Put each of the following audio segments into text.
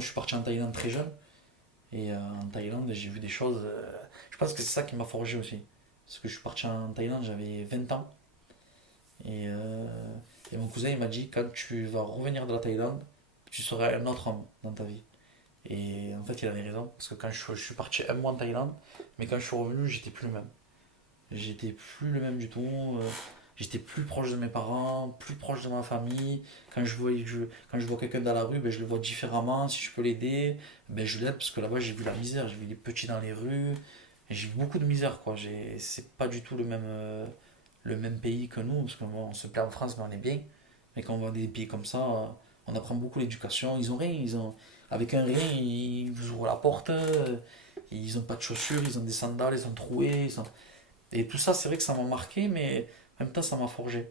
Je suis parti en Thaïlande très jeune. Et en Thaïlande, j'ai vu des choses. Je pense que c'est ça qui m'a forgé aussi. Parce que je suis parti en Thaïlande, j'avais 20 ans. Et, euh, et mon cousin, il m'a dit, quand tu vas revenir de la Thaïlande, tu seras un autre homme dans ta vie. Et en fait, il avait raison. Parce que je suis parti un mois en Thaïlande, mais quand je suis revenu, j'étais plus le même. J'étais plus le même du tout. J'étais plus proche de mes parents, plus proche de ma famille. Quand je vois quelqu'un dans la rue, ben, je le vois différemment. Si je peux l'aider, ben, je l'aide parce que là-bas j'ai vu la misère. J'ai vu les petits dans les rues. Et j'ai vu beaucoup de misère, quoi. C'est pas du tout le même pays que nous. Parce que bon, on se plaît en France, mais on est bien. Mais quand on va dans des pays comme ça, on apprend beaucoup l'éducation. Ils ont rien. Avec un rien, ils vous ouvrent la porte. Ils ont pas de chaussures, ils ont des sandales, ils sont troués. Et tout ça, c'est vrai que ça m'a marqué, mais en même temps, ça m'a forgé.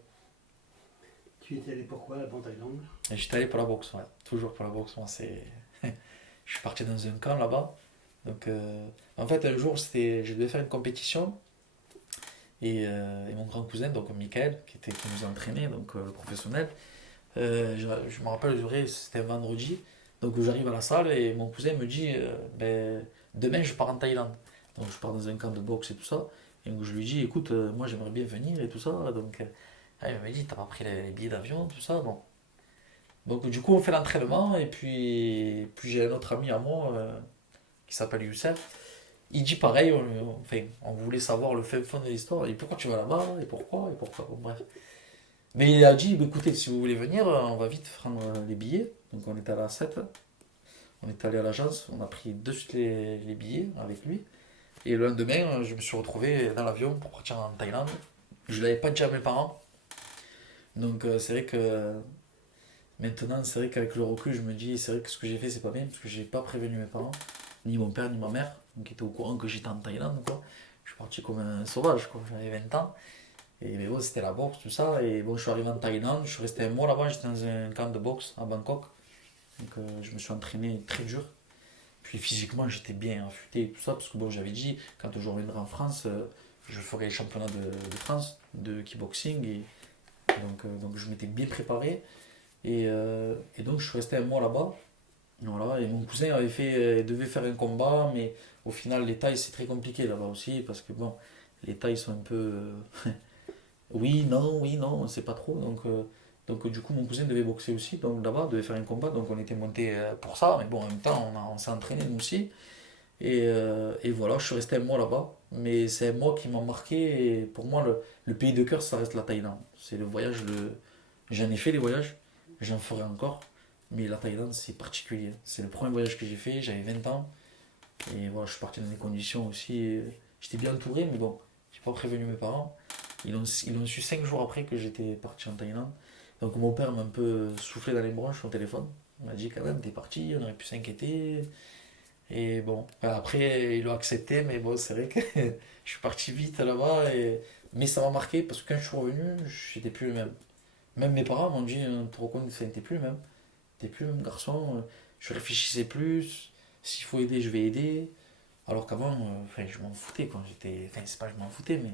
Tu étais allé pourquoi là-bas en Thaïlande? Et j'étais allé pour la boxe, ouais. Toujours pour la boxe, moi, c'est... Je suis parti dans un camp là-bas. Donc, en fait, un jour, je devais faire une compétition. Et mon grand cousin, donc Michael, qui nous entraînait, donc le professionnel, je me rappelle, c'était un vendredi. Donc, j'arrive à la salle et mon cousin me dit ben, demain, je pars en Thaïlande. Donc, je pars dans un camp de boxe et tout ça. Et donc, je lui dis écoute, moi, j'aimerais bien venir et tout ça. Donc, il m'a dit t'as pas pris les billets d'avion, tout ça. Bon. Donc, du coup, on fait l'entraînement. Et puis j'ai un autre ami à moi qui s'appelle Youssef. Il dit pareil, enfin, on voulait savoir le fin fond de l'histoire. Et pourquoi tu vas là-bas et pourquoi et pourquoi. Bon, bref. Mais il a dit bah, écoutez, si vous voulez venir, on va vite prendre les billets. Donc, on est allé à 7. On est allé à l'agence, on a pris de suite les billets avec lui. Et le lendemain, je me suis retrouvé dans l'avion pour partir en Thaïlande. Je ne l'avais pas dit à mes parents. Donc c'est vrai que maintenant, c'est vrai qu'avec le recul, je me dis, c'est vrai que ce que j'ai fait, c'est pas bien, parce que j'ai pas prévenu mes parents, ni mon père, ni ma mère, qui étaient au courant que j'étais en Thaïlande, quoi. Je suis parti comme un sauvage, quoi. J'avais 20 ans. Et mais bon, c'était la boxe, tout ça. Et bon, je suis arrivé en Thaïlande, je suis resté un mois là-bas, j'étais dans un camp de boxe à Bangkok. Donc je me suis entraîné très dur. Puis physiquement, j'étais bien affûté et tout ça, parce que bon, j'avais dit, quand je reviendrai en France, je ferai les championnats de France de kickboxing. Donc je m'étais bien préparé. Et donc je suis resté un mois là-bas. Voilà, et mon cousin devait faire un combat, mais au final, les tailles, c'est très compliqué là-bas aussi, parce que bon, les tailles sont un peu. Oui, non, c'est pas trop. Donc du coup, mon cousin devait boxer aussi, donc là-bas, devait faire un combat, donc on était monté pour ça, mais bon, en même temps, on s'est entraîné nous aussi. Et voilà, je suis resté un mois là-bas. Mais c'est un mois qui m'a marqué. Et pour moi, le pays de cœur, ça reste la Thaïlande. C'est le voyage. J'en ai fait des voyages, j'en ferai encore. Mais la Thaïlande, c'est particulier. C'est le premier voyage que j'ai fait, j'avais 20 ans. Et voilà, je suis parti dans des conditions aussi. J'étais bien entouré, mais bon, j'ai pas prévenu mes parents. Ils ont su 5 jours après que j'étais parti en Thaïlande. Donc mon père m'a un peu soufflé dans les branches au téléphone. Il m'a dit quand même, t'es parti, on aurait pu s'inquiéter. Et bon, après, ils l'ont accepté, mais bon, c'est vrai que je suis parti vite là-bas. Mais ça m'a marqué parce que quand je suis revenu, j'étais plus le même. Même mes parents m'ont dit, pourquoi t'es plus le même? T'es plus le même garçon. Je réfléchissais plus. S'il faut aider, je vais aider. Alors qu'avant, enfin, je m'en foutais, quoi. Enfin, c'est pas que je m'en foutais, mais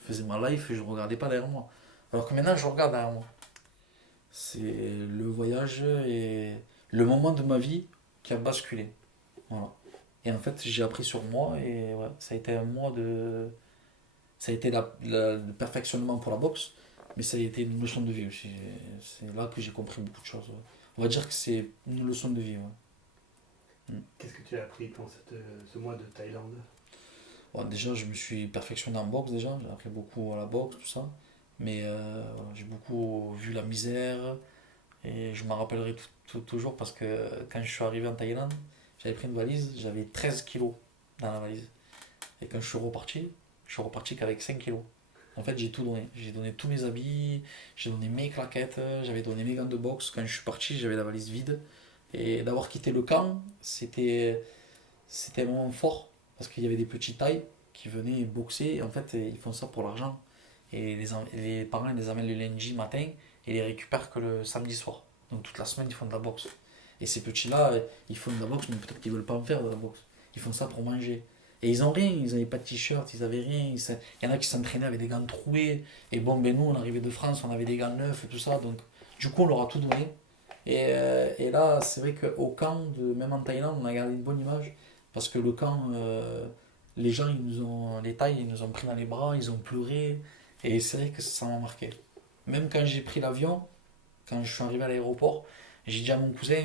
je faisais ma life et je regardais pas derrière moi. Alors que maintenant, je regarde derrière moi. C'est le voyage et le moment de ma vie qui a basculé. Voilà. Et en fait, j'ai appris sur moi et ouais, ça a été un mois de. Ça a été le perfectionnement pour la boxe, mais ça a été une leçon de vie aussi. C'est là que j'ai compris beaucoup de choses. Ouais. On va dire que c'est une leçon de vie. Ouais. Mm. Qu'est-ce que tu as appris pendant ce mois de Thaïlande? Bon, déjà, je me suis perfectionné en boxe déjà. J'ai appris beaucoup à la boxe, tout ça. Mais voilà, j'ai beaucoup vu la misère et je m'en rappellerai toujours parce que quand je suis arrivé en Thaïlande, j'avais pris une valise, j'avais 13 kilos dans la valise. Et quand je suis reparti qu'avec 5 kilos. En fait, j'ai tout donné. J'ai donné tous mes habits, j'ai donné mes claquettes, j'avais donné mes gants de boxe. Quand je suis parti, j'avais la valise vide. Et d'avoir quitté le camp, c'était un moment fort. Parce qu'il y avait des petits tailles qui venaient boxer. Et en fait, ils font ça pour l'argent. Et les parents ils les amènent le lundi matin et les récupèrent que le samedi soir. Donc toute la semaine, ils font de la boxe. Et ces petits-là, ils font de la boxe, mais peut-être qu'ils veulent pas en faire de la boxe. Ils font ça pour manger. Et ils ont rien, ils n'avaient pas de t-shirt, ils avaient rien. Il y en a qui s'entraînaient avec des gants troués. Et bon, ben nous, on arrivait de France, on avait des gants neufs et tout ça. Donc, du coup, on leur a tout donné. Et là, c'est vrai qu'au camp, même en Thaïlande, on a gardé une bonne image. Parce que le camp, les gens, les Thaïs, ils nous ont pris dans les bras, ils ont pleuré. Et c'est vrai que ça m'a marqué. Même quand j'ai pris l'avion, quand je suis arrivé à l'aéroport, j'ai dit à mon cousin,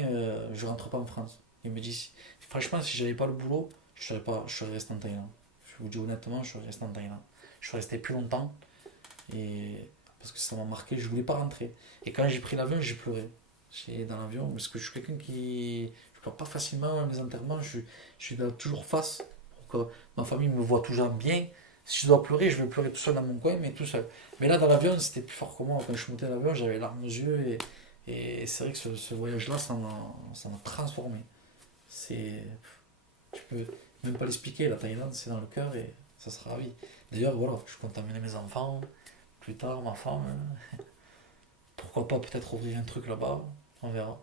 je rentre pas en France. Il me dit, franchement, si j'avais pas le boulot, je serais resté en Thaïlande. Je vous dis honnêtement, je serais resté en Thaïlande. Je suis resté plus longtemps et parce que ça m'a marqué, je voulais pas rentrer. Et quand j'ai pris l'avion, j'ai pleuré. J'ai dans l'avion parce que je suis quelqu'un qui je pleure pas facilement à mes enterrements, je suis là toujours face pour que ma famille me voit toujours bien. Si je dois pleurer, je vais pleurer tout seul dans mon coin, mais tout seul. Mais là, dans l'avion, c'était plus fort que moi. Quand je suis monté dans l'avion, j'avais les larmes aux yeux. Et c'est vrai que ce voyage-là, ça m'a transformé. C'est. Je peux même pas l'expliquer. La Thaïlande, c'est dans le cœur et ça sera ravi. D'ailleurs, voilà, je compte amener mes enfants, plus tard, ma femme. Pourquoi pas peut-être ouvrir un truc là-bas. On verra.